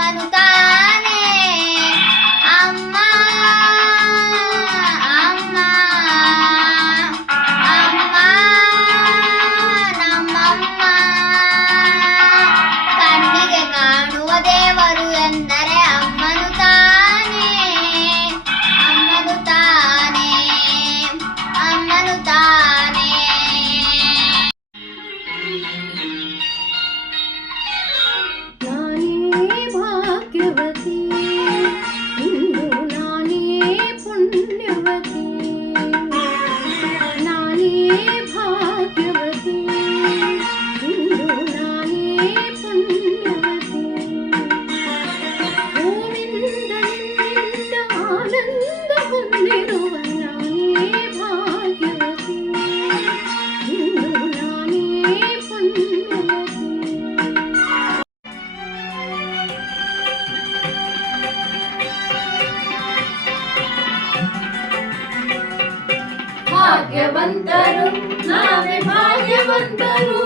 ಅಮ್ಮನು ತಾನೇ ಅಮ್ಮ ಅಮ್ಮ ಅಮ್ಮ ನಮ್ಮಮ್ಮ. ಕಣ್ಣಿಗೆ ಕಾಣುವ ದೇವರು ಎಂದರೆ ಅಮ್ಮನು ತಾನೇ ಅಮ್ಮನು ತಾನೇ ಅಮ್ಮನು ತಾನೇ. ನಾನೇ ಭಾಗ್ಯವತಿ ಇಂದು ನಾನೇ ಪುಣ್ಯವತಿ. ನಾನೇ ಭಾಗ್ಯವತಿ ಇಂದು ನಾನೇ ಪುಣ್ಯವತಿ. ಗೋವಿಂದ ನಿನ್ನಿಂದ ಆನಂದ ಹೊಂದಿರುವ ನಾನೇ ಭಾಗ್ಯವತಿ ಇಂದು ನಾನೇ ಪುಣ್ಯವತಿ. ಭಾಗ್ಯವಂತರು ನಾವೇ ಭಾಗ್ಯವಂತರು,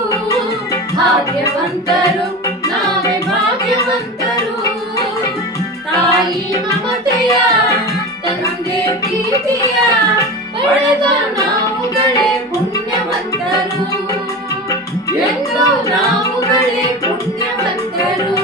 ಭಾಗ್ಯವಂತರು ನಾವೇ ಭಾಗ್ಯವಂತರು. ತಾಯಿ ಮಮತೆಯ ತಂದೆ ಪ್ರೀತಿಯ ಪಡೆದ ನಾವುಗಳೇ ಪುಣ್ಯವಂತರು, ಎಂದು ನಾವುಗಳೇ ಪುಣ್ಯವಂತರು.